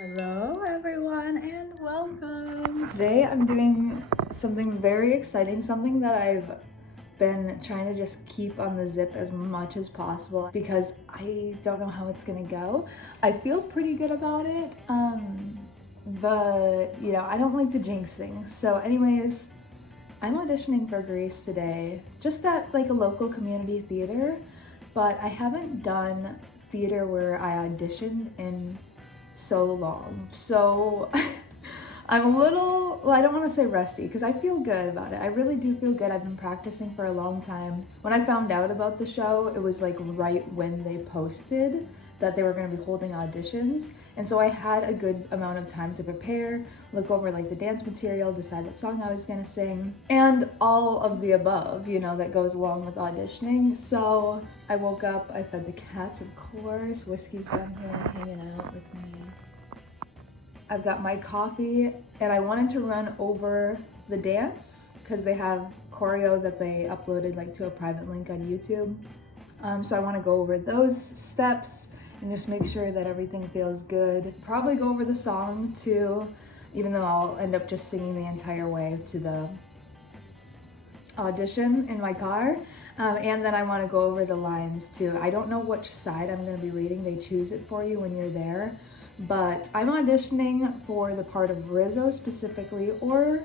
Hello everyone and welcome! Today I'm doing something very exciting, something that I've been trying to just keep on the zip as much as possible because I don't know how it's gonna go. I feel pretty good about it, but you know, I don't like to jinx things. So anyways, I'm auditioning for Grease today, just at like a local community theater, but I haven't done theater where I auditioned in so long. So I'm a little, well, I don't want to say rusty because I feel good about it. I really do feel good. I've been practicing for a long time. When I found out about the show, it was like right when they posted that they were going to be holding auditions. And so I had a good amount of time to prepare, look over like the dance material, decide what song I was going to sing, and all of the above, you know, that goes along with auditioning. So I woke up, I fed the cats, of course. Whiskey's down here hanging out with me. I've got my coffee, and I wanted to run over the dance because they have choreo that they uploaded like to a private link on YouTube. So I want to go over those steps and just make sure that everything feels good. Probably go over the song too, even though I'll end up just singing the entire way to the audition in my car. And then I want to go over the lines too. I don't know which side I'm going to be reading. They choose it for you when you're there. But I'm auditioning for the part of Rizzo specifically, or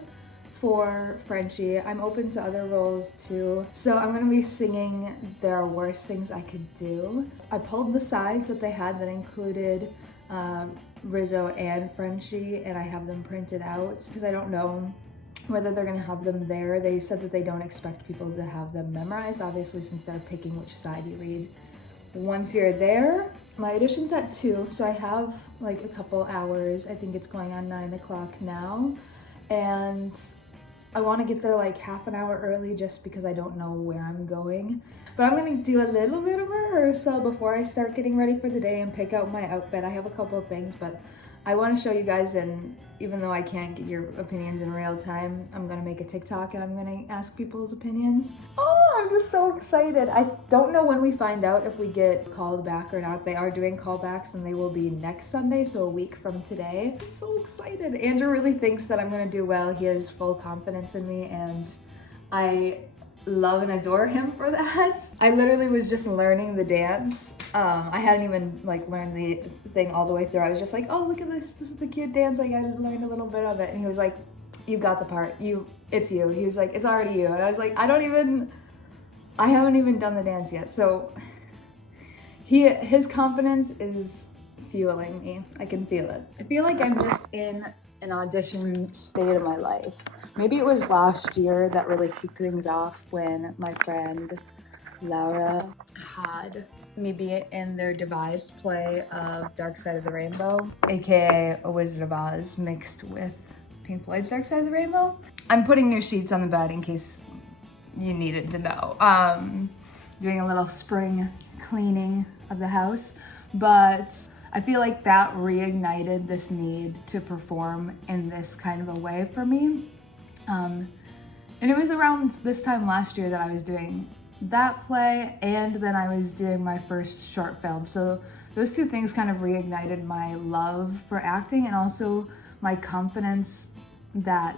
for Frenchie. I'm open to other roles too. So I'm gonna be singing There Are Worse Things I Could Do. I pulled the sides that they had that included Rizzo and Frenchie, and I have them printed out because I don't know whether they're gonna have them there. They said that they don't expect people to have them memorized, obviously, since they're picking which side you read. Once you're there, my audition's at 2, so I have like a couple hours. I think it's going on 9 o'clock now. And I want to get there like half an hour early just because I don't know where I'm going. But I'm going to do a little bit of rehearsal before I start getting ready for the day and pick out my outfit. I have a couple of things, but I want to show you guys, and even though I can't get your opinions in real time, I'm going to make a TikTok and I'm going to ask people's opinions. Oh, I'm just so excited. I don't know when we find out if we get called back or not. They are doing callbacks and they will be next Sunday, so a week from today. I'm so excited. Andrew really thinks that I'm going to do well. He has full confidence in me and I love and adore him for that. I literally was just learning the dance. I hadn't even like learned the thing all the way through. I was just like, oh, look at this. This is the cute dance. Like, I learned a little bit of it. And he was like, you got the part. It's you. He was like, it's already you. And I was like, I haven't even done the dance yet. So his confidence is fueling me. I can feel it. I feel like I'm just in an audition state of my life. Maybe it was last year that really kicked things off when my friend Laura had me be in their devised play of Dark Side of the Rainbow, aka A Wizard of Oz mixed with Pink Floyd's Dark Side of the Rainbow. I'm putting new sheets on the bed in case you needed to know. Doing a little spring cleaning of the house, but I feel like that reignited this need to perform in this kind of a way for me. And it was around this time last year that I was doing that play, and then I was doing my first short film. So those two things kind of reignited my love for acting and also my confidence that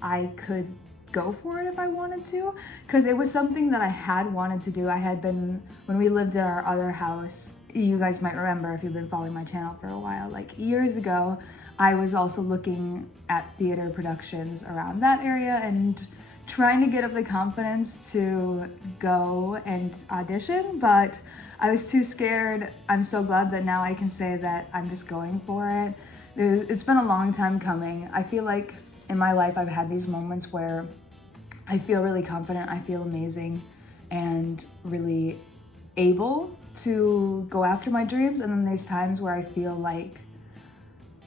I could go for it if I wanted to, because it was something that I had wanted to do. I had been, when we lived in our other house, you guys might remember if you've been following my channel for a while, like years ago, I was also looking at theater productions around that area and trying to get up the confidence to go and audition, but I was too scared. I'm so glad that now I can say that I'm just going for it. It's been a long time coming. I feel like in my life I've had these moments where I feel really confident, I feel amazing, and really able to go after my dreams, and then there's times where I feel like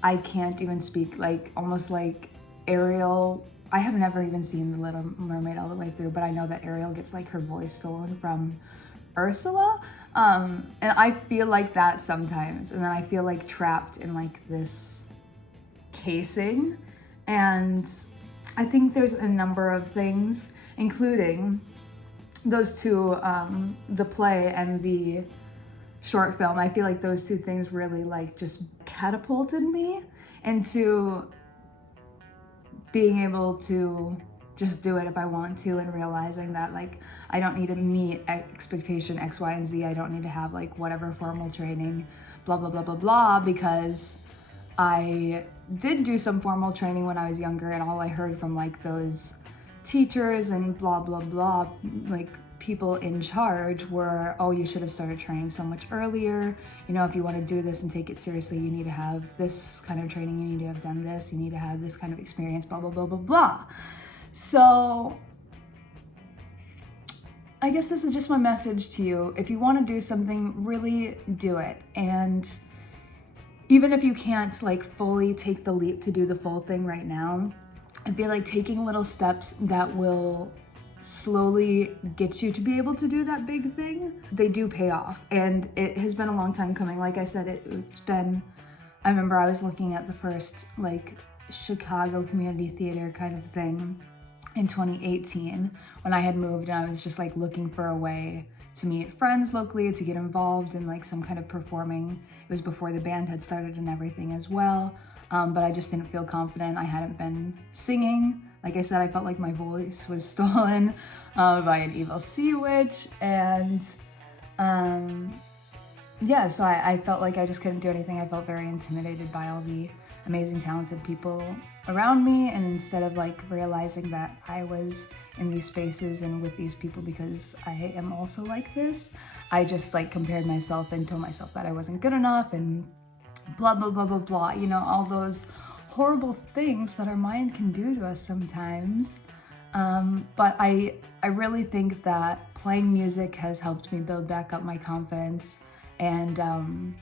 I can't even speak, like almost like Ariel. I have never even seen The Little Mermaid all the way through, but I know that Ariel gets like her voice stolen from Ursula, and I feel like that sometimes, and then I feel like trapped in like this casing, and I think there's a number of things, including those two, the play and the short film. I feel like those two things really like just catapulted me into being able to just do it if I want to, and realizing that like I don't need to meet expectation X, Y, and Z. I don't need to have like whatever formal training, blah, blah, blah, blah, blah, because I did do some formal training when I was younger, and all I heard from like those teachers and blah, blah, blah, like people in charge were, oh, you should have started training so much earlier. You know, if you want to do this and take it seriously, you need to have this kind of training, you need to have done this, you need to have this kind of experience, blah, blah, blah, blah, blah. So I guess this is just my message to you. If you want to do something, really do it. And even if you can't like fully take the leap to do the full thing right now, I feel like taking little steps that will slowly get you to be able to do that big thing, they do pay off. And it has been a long time coming. Like I said, it's been, I remember I was looking at the first like Chicago community theater kind of thing in 2018 when I had moved, and I was just like looking for a way to meet friends locally, to get involved in like some kind of performing. It was before the band had started and everything as well. But I just didn't feel confident. I hadn't been singing. Like I said, I felt like my voice was stolen by an evil sea witch. And yeah, so I felt like I just couldn't do anything. I felt very intimidated by all the amazing, talented people around me. And instead of like realizing that I was in these spaces and with these people because I am also like this, I just like compared myself and told myself that I wasn't good enough and blah, blah, blah, blah, blah, you know, all those horrible things that our mind can do to us sometimes. But I really think that playing music has helped me build back up my confidence, and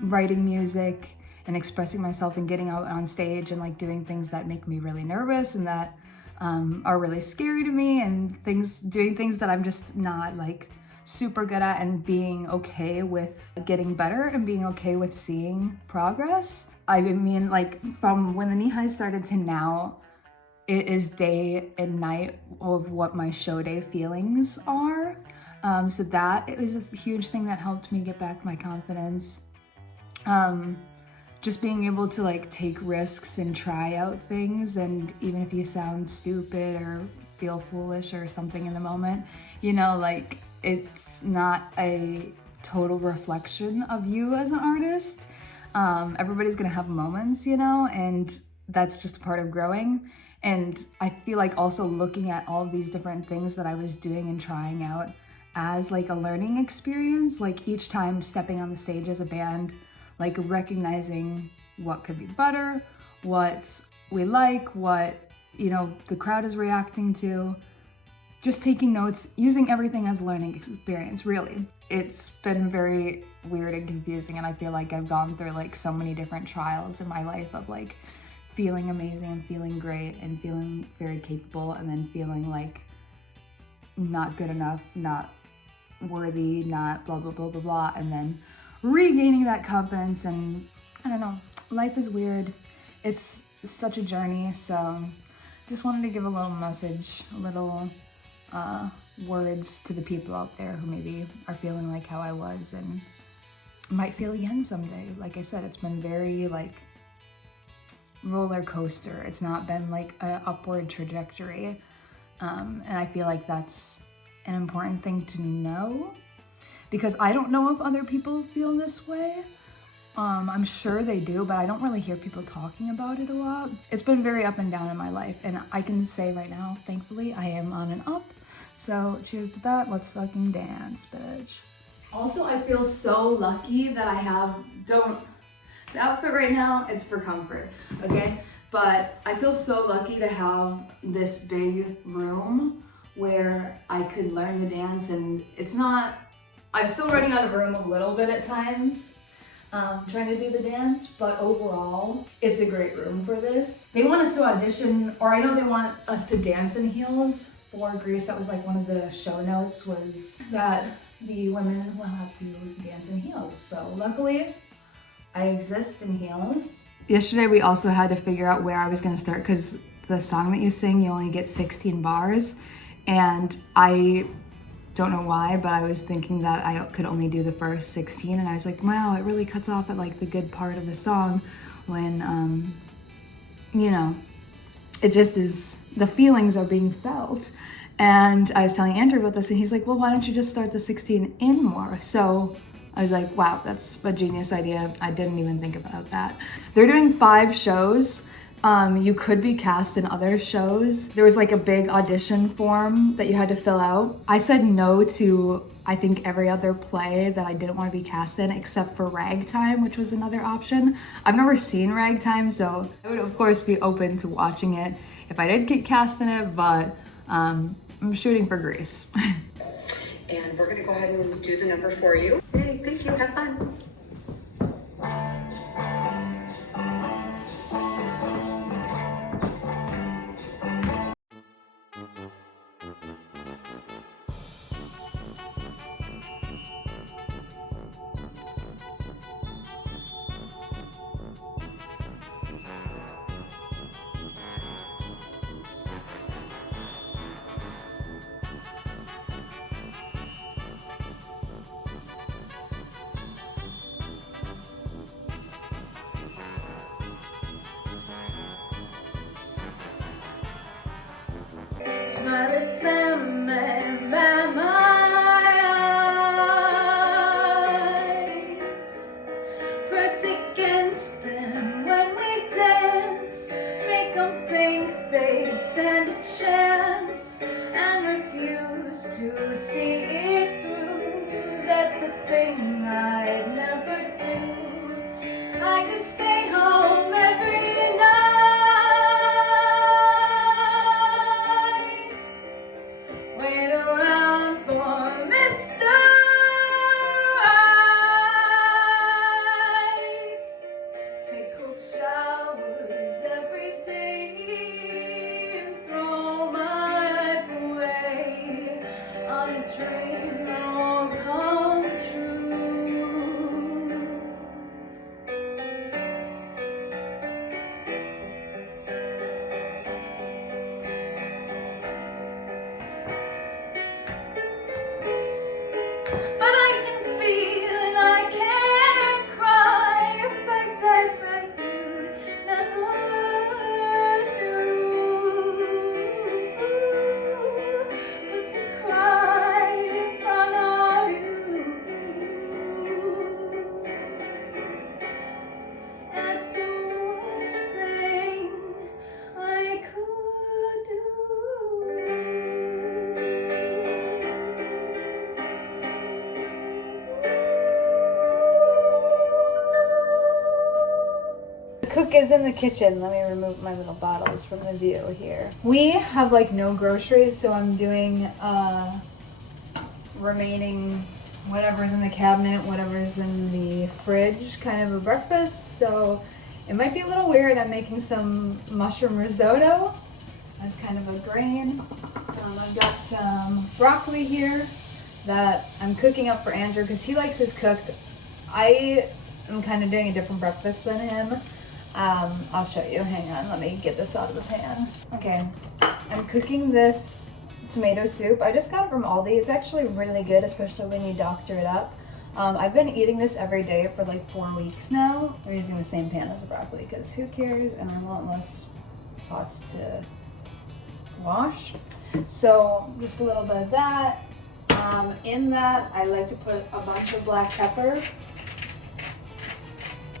writing music and expressing myself and getting out on stage and like doing things that make me really nervous and that are really scary to me, and doing things that I'm just not like super good at, and being okay with getting better and being okay with seeing progress. I mean, like from when the knee high started to now, it is day and night of what my show day feelings are. So that is a huge thing that helped me get back my confidence. Just being able to like take risks and try out things, and even if you sound stupid or feel foolish or something in the moment, you know, like it's not a total reflection of you as an artist. Everybody's gonna have moments, you know, and that's just a part of growing. And I feel like also looking at all these different things that I was doing and trying out as like a learning experience, like each time stepping on the stage as a band, like recognizing what could be better, what we like, what, you know, the crowd is reacting to, just taking notes, using everything as a learning experience, really. It's been very weird and confusing, and I feel like I've gone through like so many different trials in my life of like feeling amazing and feeling great and feeling very capable, and then feeling like not good enough, not worthy, not blah, blah, blah, blah, blah, and then regaining that confidence. And I don't know, life is weird. It's such a journey, so just wanted to give a little message, a little words to the people out there who maybe are feeling like how I was and might feel again someday. Like I said, it's been very like roller coaster. It's not been like an upward trajectory. And I feel like that's an important thing to know, because I don't know if other people feel this way. I'm sure they do, but I don't really hear people talking about it a lot. It's been very up and down in my life, and I can say right now, thankfully, I am on an up. So cheers to that. Let's fucking dance, bitch. Also, I feel so lucky that I have, the outfit right now, it's for comfort, okay? But I feel so lucky to have this big room where I could learn the dance, and it's not, I'm still running out of room a little bit at times, trying to do the dance, but overall, it's a great room for this. They want us to audition, or I know they want us to dance in heels for Grease. That was like one of the show notes, was that the women will have to dance in heels. So luckily, I exist in heels. Yesterday, we also had to figure out where I was gonna start, because the song that you sing, you only get 16 bars. And I don't know why, but I was thinking that I could only do the first 16, and I was like, wow, it really cuts off at like the good part of the song when, you know, it just is, the feelings are being felt. And I was telling Andrew about this, and he's like, well, why don't you just start the 16 in more? So I was like, wow, that's a genius idea. I didn't even think about that. They're doing 5 shows. You could be cast in other shows. There was like a big audition form that you had to fill out. I said no to, I think, every other play that I didn't want to be cast in except for Ragtime, which was another option. I've never seen Ragtime, so I would of course be open to watching it if I did get cast in it, but I'm shooting for Greece. And we're gonna go ahead and do the number for you. Hey, thank you, have fun. Smile at them and by my eyes, press against them when we dance, make them think they'd stand a chance, and refuse to see it through. That's the thing I'd never do. I could stay home every night, wait around for Mr. Right, take cold showers every day, and throw my life away on a dream that won't come true. But I can feel and I can't cry. If I died right, you never knew. But to cry in front of you, that's the worst thing I could do. Cook is in the kitchen. Let me remove my little bottles from the view here. We have like no groceries, so I'm doing remaining whatever's in the cabinet, whatever's in the fridge, kind of a breakfast. So it might be a little weird. I'm making some mushroom risotto as kind of a grain. I've got some broccoli here that I'm cooking up for Andrew because he likes his cooked. I am kind of doing a different breakfast than him. I'll show you. Hang on, let me get this out of the pan. Okay, I'm cooking this tomato soup. I just got it from Aldi. It's actually really good, especially when you doctor it up. I've been eating this every day for like 4 weeks now. We're using the same pan as the broccoli because who cares, and I want less pots to wash. So just a little bit of that. In that, I like to put a bunch of black pepper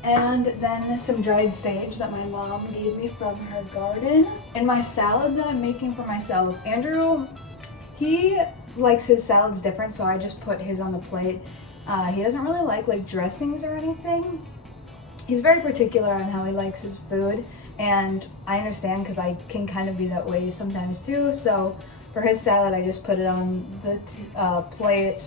and then some dried sage that my mom gave me from her garden. In my salad that I'm making for myself, Andrew, he likes his salads different, so I just put his on the plate. He doesn't really like dressings or anything. He's very particular on how he likes his food, and I understand because I can kind of be that way sometimes too. So for his salad, I just put it on the plate,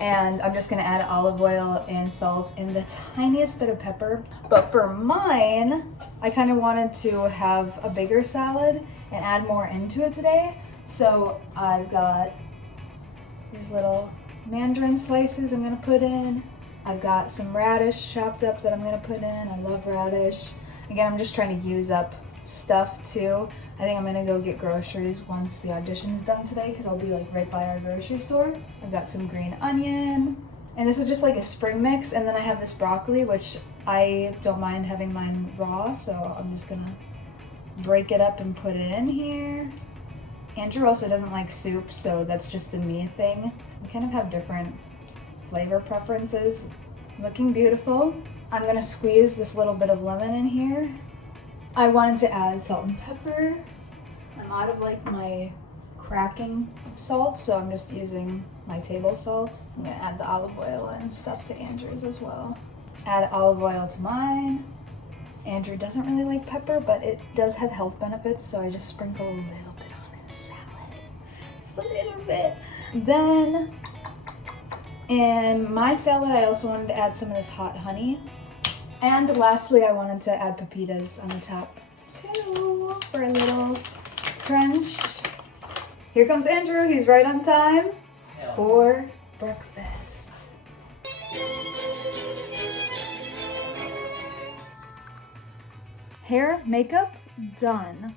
and I'm just gonna add olive oil and salt and the tiniest bit of pepper. But for mine, I kind of wanted to have a bigger salad and add more into it today. So I've got these little mandarin slices I'm gonna put in. I've got some radish chopped up that I'm gonna put in. I love radish. Again, I'm just trying to use up stuff too. I think I'm gonna go get groceries once the audition's done today because I'll be like right by our grocery store. I've got some green onion, and this is just like a spring mix, and then I have this broccoli, which I don't mind having mine raw, so I'm just gonna break it up and put it in here. Andrew also doesn't like soup, so that's just a me thing. We kind of have different flavor preferences. Looking beautiful. I'm gonna squeeze this little bit of lemon in here. I wanted to add salt and pepper. I'm out of like my cracking salt, so I'm just using my table salt. I'm gonna add the olive oil and stuff to Andrew's as well. Add olive oil to mine. Andrew doesn't really like pepper, but it does have health benefits, so I just sprinkle a little bit on his salad. Just a little bit. Then, in my salad, I also wanted to add some of this hot honey. And lastly, I wanted to add pepitas on the top too for a little crunch. Here comes Andrew, he's right on time for breakfast. Hair, makeup, done.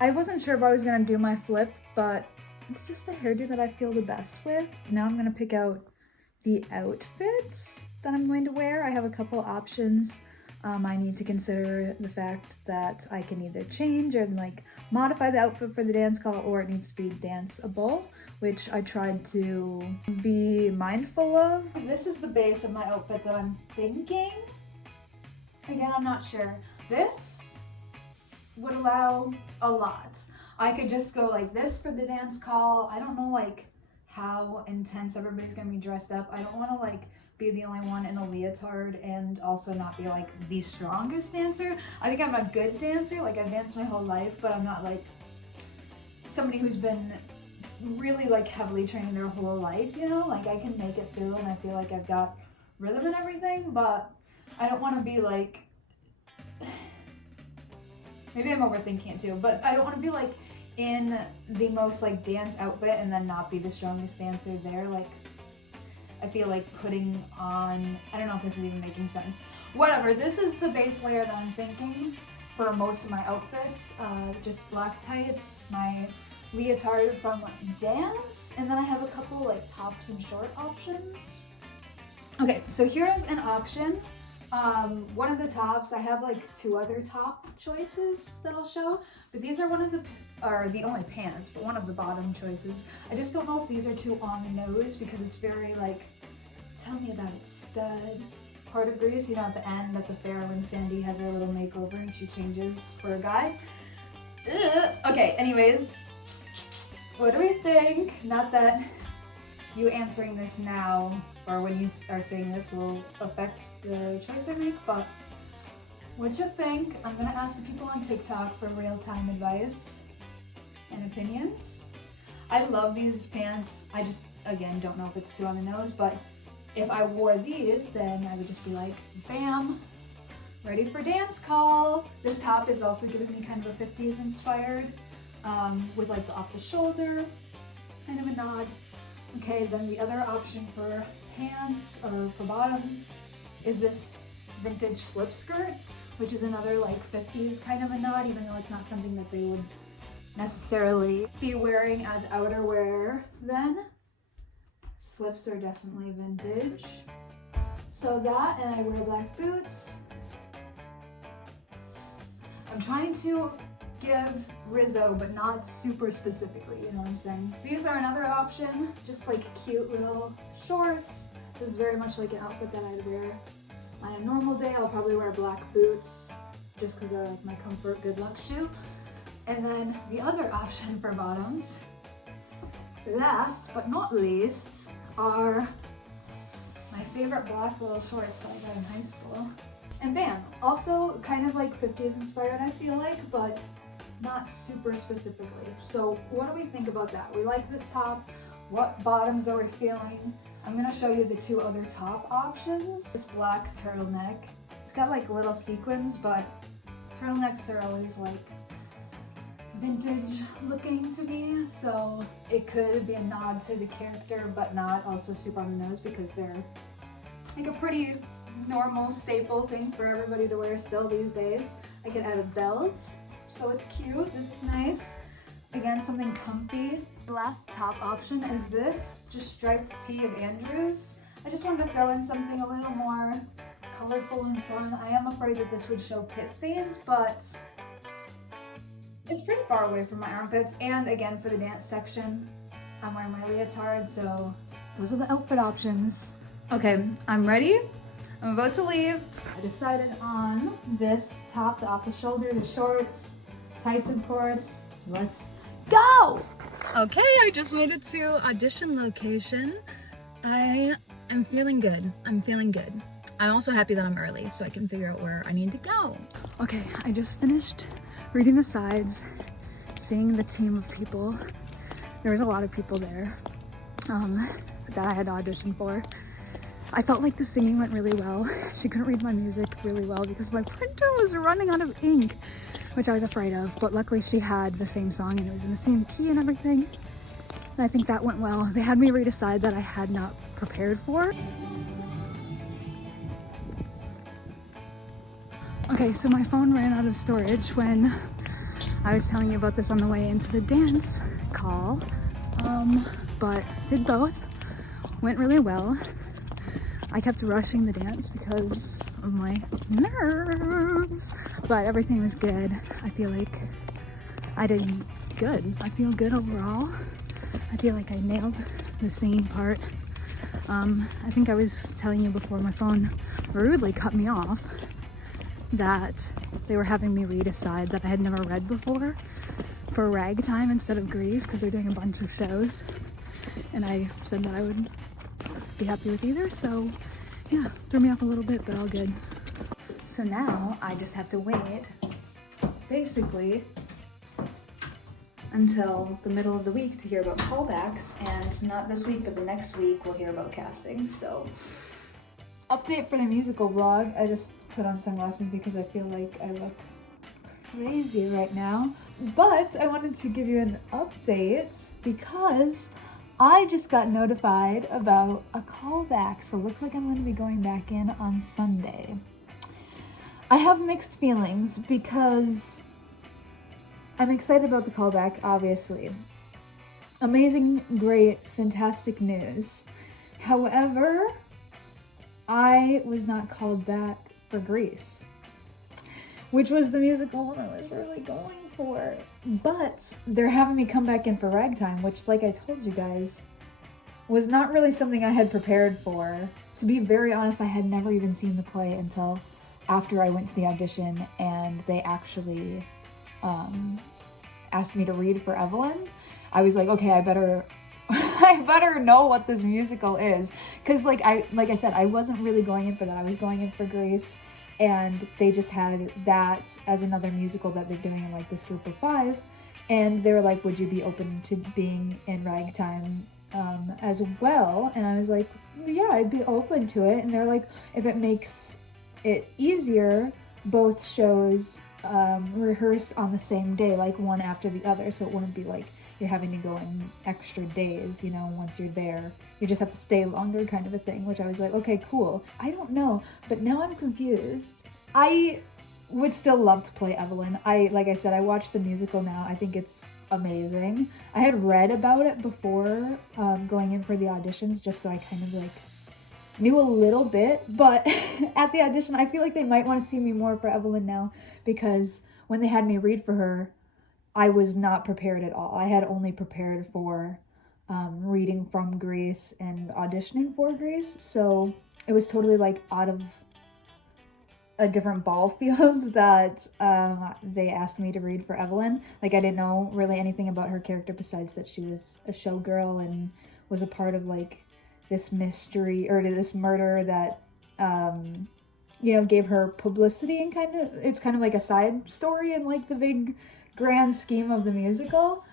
I wasn't sure if I was gonna do my flip, but it's just the hairdo that I feel the best with. Now I'm gonna pick out the outfits that I'm going to wear. I have a couple options. I need to consider the fact that I can either change or like modify the outfit for the dance call, or it needs to be danceable, which I tried to be mindful of. This is the base of my outfit that I'm thinking. Again, I'm not sure. This would allow a lot. I could just go like this for the dance call. I don't know like how intense everybody's gonna be dressed up. I don't wanna like be the only one in a leotard and also not be like the strongest dancer. I think I'm a good dancer, like I've danced my whole life, but I'm not like somebody who's been really like heavily trained their whole life, you know? Like I can make it through and I feel like I've got rhythm and everything, but I don't wanna be like, maybe I'm overthinking it too, but I don't wanna be like in the most like dance outfit and then not be the strongest dancer there. Like I feel like putting on, I don't know if this is even making sense. Whatever, this is the base layer that I'm thinking for most of my outfits. Just black tights, my leotard from dance, and then I have a couple like tops and short options. Okay, so here's an option. One of the tops, I have like two other top choices that I'll show, but these are the only pants, but one of the bottom choices. I just don't know if these are too on the nose because it's very like, tell me about it, stud part of Grease, you know, at the end at the fair when Sandy has her little makeover and she changes for a guy. Ugh. Okay, anyways, what do we think? Not that you answering this now or when you are saying this will affect the choice I make, but what'd you think? I'm gonna ask the people on TikTok for real-time advice and opinions. I love these pants. I just, again, don't know if it's too on the nose, but if I wore these, then I would just be like, bam, ready for dance call. This top is also giving me kind of a 50s inspired, with like the off the shoulder, kind of a nod. Okay, then the other option for pants or for bottoms is this vintage slip skirt, which is another like 50s kind of a nod, even though it's not something that they would necessarily be wearing as outerwear then. Slips are definitely vintage. So that, and I wear black boots. I'm trying to give Rizzo, but not super specifically, you know what I'm saying? These are another option, just like cute little shorts. This is very much like an outfit that I'd wear on a normal day. I'll probably wear black boots just because they're like my comfort good luck shoe. And then the other option for bottoms, last but not least, are my favorite black little shorts that I got in high school. And bam, also kind of like 50s inspired I feel like, but not super specifically. So what do we think about that? We like this top. What bottoms are we feeling? I'm gonna show you the two other top options. This black turtleneck. It's got like little sequins, but turtlenecks are always like vintage looking to me, so it could be a nod to the character but not also super on the nose because they're like a pretty normal staple thing for everybody to wear still these days. I can add a belt, so it's cute. This is nice. Again, something comfy. The last top option is this, just striped tee of Andrews. I just wanted to throw in something a little more colorful and fun. I am afraid that this would show pit stains, but it's pretty far away from my armpits. And again, for the dance section, I'm wearing my leotard, so those are the outfit options. Okay, I'm ready. I'm about to leave. I decided on this top, the off the shoulder, the shorts, tights of course. Let's go! Okay, I just made it to audition location. I am feeling good. I'm feeling good. I'm also happy that I'm early so I can figure out where I need to go. Okay, I just finished reading the sides, seeing the team of people. There was a lot of people there that I had to audition for. I felt like the singing went really well. She couldn't read my music really well because my printer was running out of ink, which I was afraid of, but luckily she had the same song and it was in the same key and everything. And I think that went well. They had me read a side that I had not prepared for. Okay, so my phone ran out of storage when I was telling you about this on the way into the dance call, but did both. Went really well. I kept rushing the dance because of my nerves, but everything was good. I feel like I did good. I feel good overall. I feel like I nailed the singing part. I think I was telling you before my phone rudely cut me off that they were having me read a side that I had never read before for Ragtime instead of Grease because they're doing a bunch of shows, and I said that I would be happy with either, so yeah, threw me off a little bit, but all good. So now I just have to wait basically until the middle of the week to hear about callbacks, and not this week but the next week we'll hear about casting. So update for the musical vlog. I just put on sunglasses because I feel like I look crazy right now, but I wanted to give you an update because I just got notified about a callback, so it looks like I'm going to be going back in on Sunday. I have mixed feelings because I'm excited about the callback, obviously. Amazing, great, fantastic news. However, I was not called back for Grease, which was the musical I was really going for. But they're having me come back in for Ragtime, which, like I told you guys, was not really something I had prepared for. To be very honest, I had never even seen the play until after I went to the audition and they actually asked me to read for Evelyn. I was like, okay, I better know what this musical is, because like I said, I wasn't really going in for that. I was going in for Grease, and they just had that as another musical that they're doing in like this group of 5, and they were like, would you be open to being in Ragtime as well? And I was like, yeah, I'd be open to it. And they're like, if it makes it easier, both shows rehearse on the same day, like one after the other, so it wouldn't be like you're having to go in extra days, you know, once you're there. You just have to stay longer kind of a thing, which I was like, okay, cool. I don't know, but now I'm confused. I would still love to play Evelyn. Like I said, I watched the musical now. I think it's amazing. I had read about it before going in for the auditions, just so I kind of like knew a little bit, but at the audition, I feel like they might want to see me more for Evelyn now, because when they had me read for her, I was not prepared at all. I had only prepared for reading from Grease and auditioning for Grease, so it was totally like out of a different ball field that they asked me to read for Evelyn. Like, I didn't know really anything about her character besides that she was a showgirl and was a part of like this mystery or this murder that you know, gave her publicity, and it's kind of like a side story in like the big grand scheme of the musical.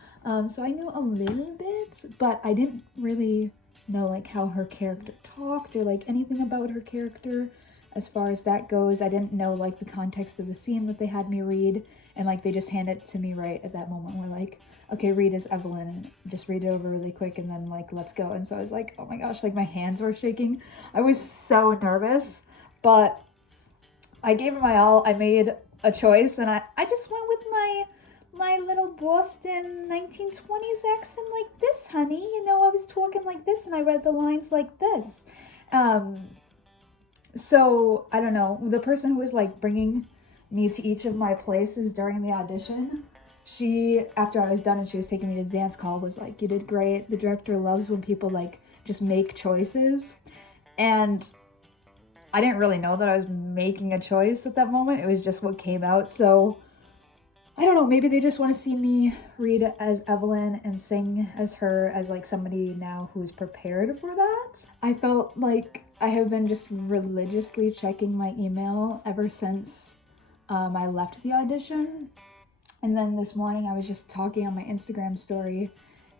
So I knew a little bit, but I didn't really know like how her character talked or like anything about her character as far as that goes. I didn't know like the context of the scene that they had me read, and like they just handed it to me right at that moment. We're like, okay, read as Evelyn, and just read it over really quick, and then like let's go. And so I was like, oh my gosh, like my hands were shaking. I was so nervous, But I gave it my all. I made a choice, and I just went with my little Boston 1920s accent like this, honey. You know, I was talking like this, and I read the lines like this. So, I don't know, the person who was like bringing me to each of my places during the audition, she, after I was done and she was taking me to the dance call, was like, you did great. The director loves when people like just make choices. And I didn't really know that I was making a choice at that moment. It was just what came out. So I don't know, maybe they just want to see me read as Evelyn and sing as her, as like somebody now who's prepared for that. I felt like I have been just religiously checking my email ever since I left the audition. And then this morning I was just talking on my Instagram story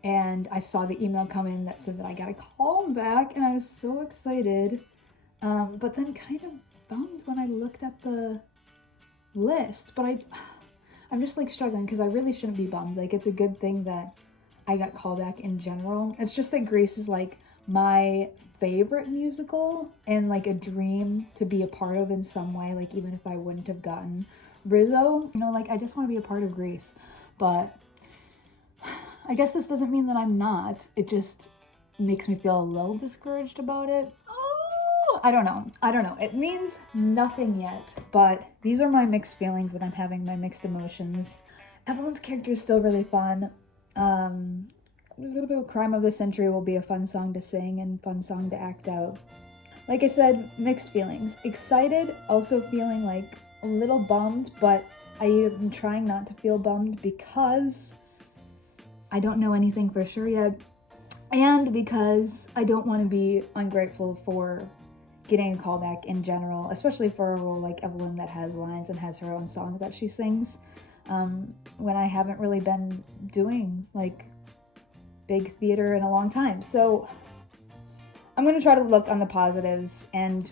and I saw the email come in that said that I got a call back, and I was so excited. But then kind of bummed when I looked at the list. But I'm just like struggling because I really shouldn't be bummed. Like, it's a good thing that I got called back in general. It's just that Grease is like my favorite musical and like a dream to be a part of in some way. Like, even if I wouldn't have gotten Rizzo, you know, like I just want to be a part of Grease. But I guess this doesn't mean that I'm not. It just makes me feel a little discouraged about it. I don't know. It means nothing yet, but these are my mixed feelings that I'm having, my mixed emotions. Evelyn's character is still really fun. A little bit of Crime of the Century will be a fun song to sing and fun song to act out. Like I said, mixed feelings. Excited, also feeling like a little bummed, but I am trying not to feel bummed because I don't know anything for sure yet, and because I don't want to be ungrateful for getting a callback in general, especially for a role like Evelyn that has lines and has her own songs that she sings, when I haven't really been doing like big theater in a long time. So I'm going to try to look on the positives and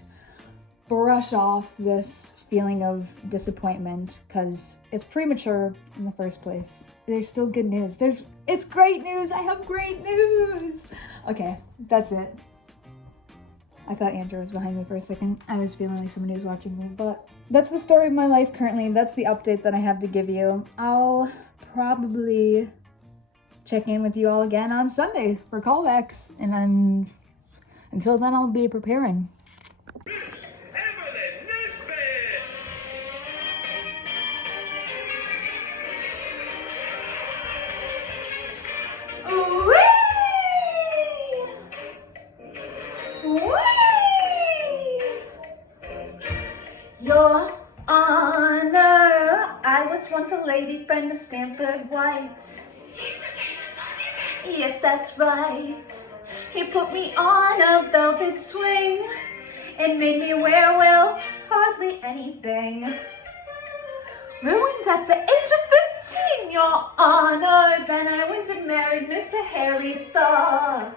brush off this feeling of disappointment because it's premature in the first place. There's still good news. It's great news. I have great news. Okay, that's it. I thought Andrew was behind me for a second. I was feeling like somebody was watching me, but that's the story of my life currently. That's the update that I have to give you. I'll probably check in with you all again on Sunday for callbacks, and then until then I'll be preparing. Your Honor, I was once a lady friend of Stanford White. Yes, that's right. He put me on a velvet swing and made me wear, well, hardly anything. Ruined at the age of 15, Your Honor. Then I went and married Mr. Harry the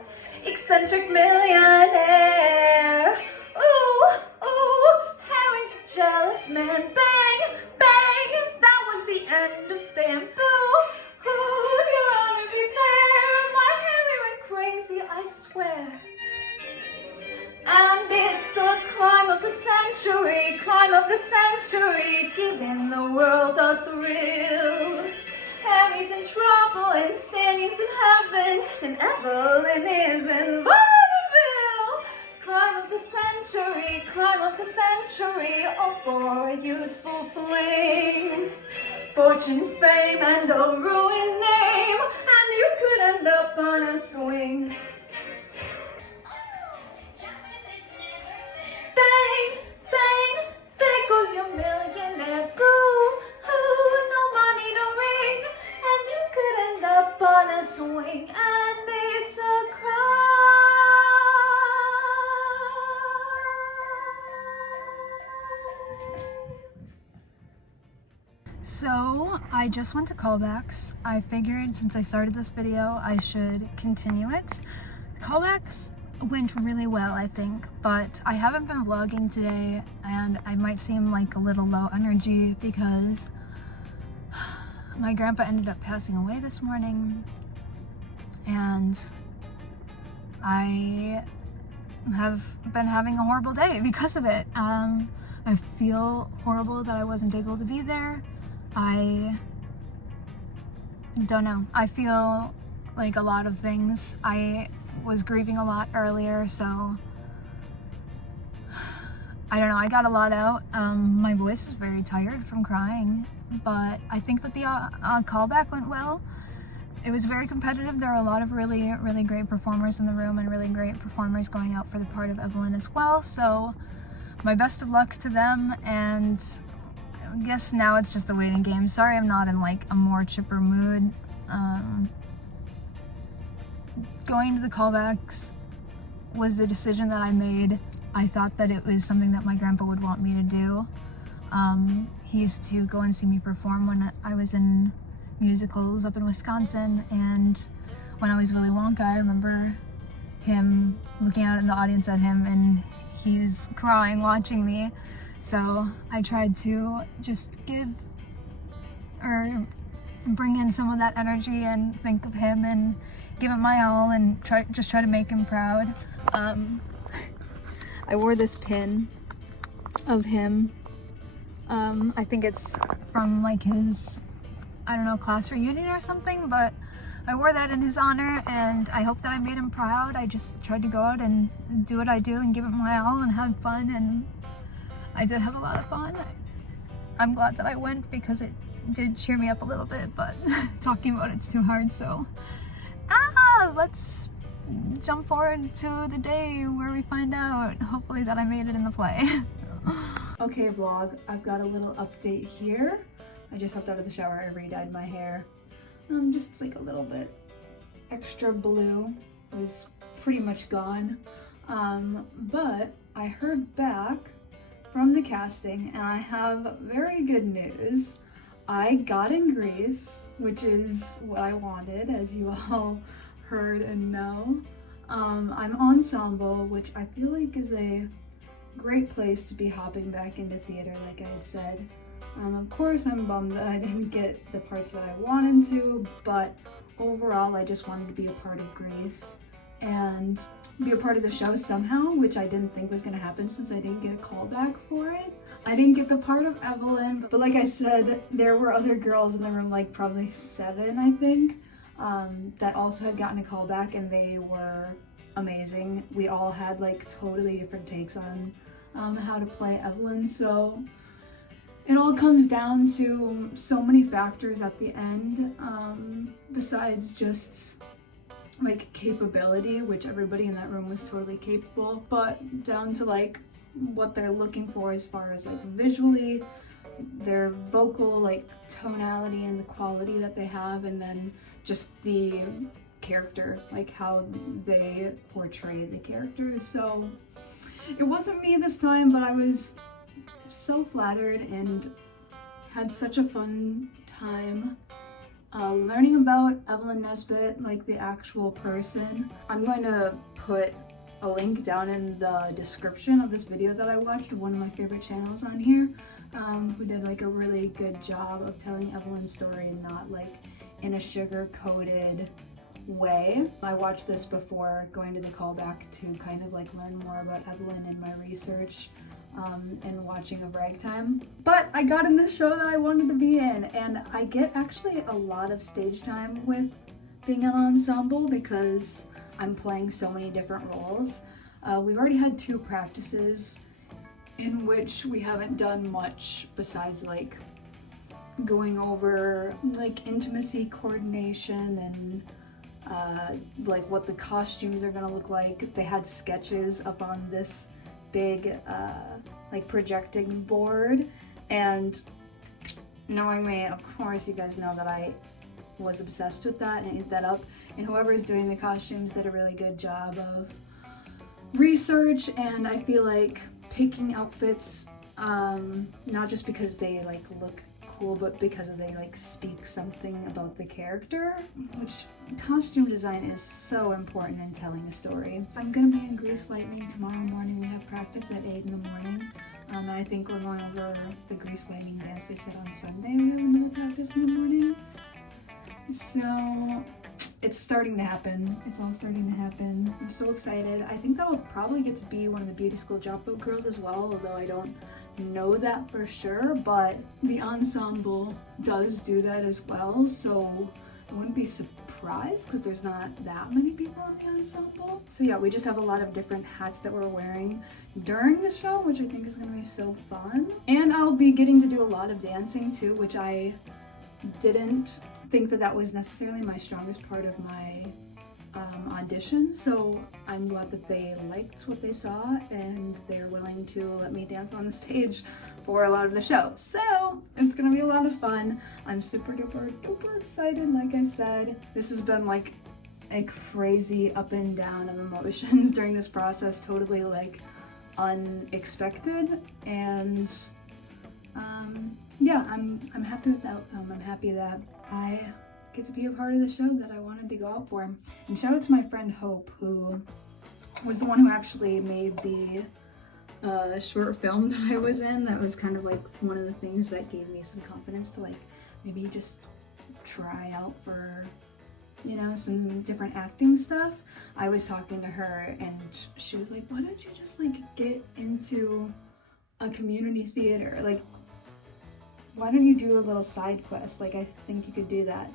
eccentric millionaire. Ooh, ooh, Harry's a jealous man. Bang, bang, that was the end of Stampoo. Ooh, Your Honor, be fair. My Harry went crazy, I swear. And it's the crime of the century, giving the world a thrill. Harry's in trouble and Stanley's in heaven, and Evelyn is in vaudeville. Crime of the century, all for a youthful fling. Fortune, fame, and a ruined name, and you could end up on a swing. Bang, bang, there goes your millionaire boo. No money, no ring, and you could end up on a swing, and it's a crime. So I just went to callbacks. I figured since I started this video, I should continue it. Callbacks went really well, I think, but I haven't been vlogging today and I might seem like a little low energy because my grandpa ended up passing away this morning and I have been having a horrible day because of it. I feel horrible that I wasn't able to be there. I don't know. I feel like a lot of things. I was grieving a lot earlier, so I don't know. I got a lot out. My voice is very tired from crying, but I think that the callback went well. It was very competitive. There were a lot of really, really great performers in the room and really great performers going out for the part of Evelyn as well. So my best of luck to them, and I guess now it's just a waiting game. Sorry I'm not in like a more chipper mood. Going to the callbacks was the decision that I made. I thought that it was something that my grandpa would want me to do. He used to go and see me perform when I was in musicals up in Wisconsin, and when I was Willy Wonka, I remember him looking out in the audience at him, and he's crying watching me. So I tried to just give or bring in some of that energy and think of him and give it my all and try to make him proud. I wore this pin of him. I think it's from like his, I don't know, class reunion or something, but I wore that in his honor, and I hope that I made him proud. I just tried to go out and do what I do and give it my all and have fun, and I did have a lot of fun. I'm glad that I went because it did cheer me up a little bit, but talking about it's too hard, so let's jump forward to the day where we find out, hopefully, that I made it in the play. Okay vlog, I've got a little update here. I just hopped out of the shower, I re-dyed my hair. Just like a little bit extra blue. It was pretty much gone. But I heard back from the casting, and I have very good news. I got in Greece, which is what I wanted, as you all heard and know. I'm ensemble, which I feel like is a great place to be hopping back into theater, like I had said. Of course, I'm bummed that I didn't get the parts that I wanted to, but overall, I just wanted to be a part of Greece and be a part of the show somehow, which I didn't think was going to happen since I didn't get a call back for it. I didn't get the part of Evelyn, but like I said, there were other girls in the room, like probably 7, I think, that also had gotten a call back, and they were amazing. We all had like totally different takes on how to play Evelyn, so it all comes down to so many factors at the end, besides just like capability, which everybody in that room was totally capable, but down to like what they're looking for as far as like visually, their vocal like tonality and the quality that they have, and then just the character, like how they portray the character. So it wasn't me this time, but I was so flattered and had such a fun time learning about Evelyn Nesbit, like the actual person. I'm going to put a link down in the description of this video that I watched, one of my favorite channels on here, who did like a really good job of telling Evelyn's story and not like in a sugar-coated way. I watched this before going to the callback to kind of like learn more about Evelyn in my research and watching of Ragtime. But I got in the show that I wanted to be in, and I get actually a lot of stage time with being an ensemble because I'm playing so many different roles. We've already had 2 practices in which we haven't done much besides like going over like intimacy coordination and like what the costumes are gonna look like. They had sketches up on this big like projecting board, and knowing me, of course you guys know that I was obsessed with that and ate that up, and whoever is doing the costumes did a really good job of research, and I feel like picking outfits not just because they like look cool, but because they like speak something about the character, which costume design is so important in telling a story. I'm gonna be in Grease Lightning tomorrow morning. We have practice at 8 in the morning. And I think we're going over the Grease Lightning dance they said on Sunday. We have another practice in the morning. So it's starting to happen. It's all starting to happen. I'm so excited. I think that will probably get to be one of the beauty school dropout girls as well, although I don't know that for sure, but the ensemble does do that as well, so I wouldn't be surprised because there's not that many people in the ensemble. So yeah, we just have a lot of different hats that we're wearing during the show, which I think is going to be so fun. And I'll be getting to do a lot of dancing too, which I didn't think that was necessarily my strongest part of my audition, so I'm glad that they liked what they saw and they're willing to let me dance on the stage for a lot of the show. So it's gonna be a lot of fun. I'm super duper duper excited. Like I said, this has been like a crazy up and down of emotions during this process, totally like unexpected, and yeah, I'm happy with the outcome. I'm happy that I get to be a part of the show that I wanted to go out for. And shout out to my friend Hope, who was the one who actually made the short film that I was in. That was kind of like one of the things that gave me some confidence to like maybe just try out for, you know, some different acting stuff. I was talking to her and she was like, why don't you just like get into a community theater? Like, why don't you do a little side quest? Like, I think you could do that.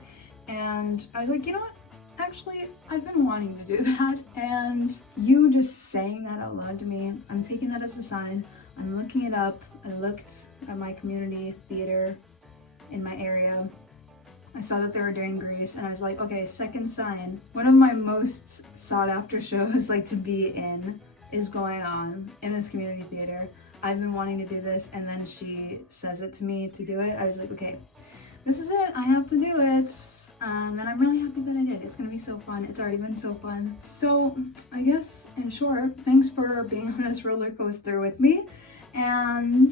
And I was like, you know what? Actually, I've been wanting to do that. And you just saying that out loud to me, I'm taking that as a sign. I'm looking it up. I looked at my community theater in my area. I saw that they were doing Grease, and I was like, okay, second sign. One of my most sought after shows like to be in is going on in this community theater. I've been wanting to do this, and then she says it to me to do it. I was like, okay, this is it. I have to do it. And I'm really happy that I did. It's gonna be so fun. It's already been so fun. So I guess in short, thanks for being on this roller coaster with me, and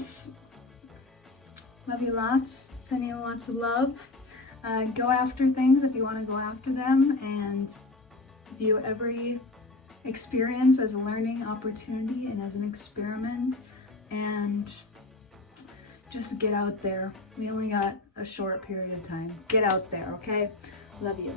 love you lots. Sending you lots of love. Go after things if you want to go after them, and view every experience as a learning opportunity and as an experiment, and just get out there. We only got a short period of time. Get out there, okay? Love you.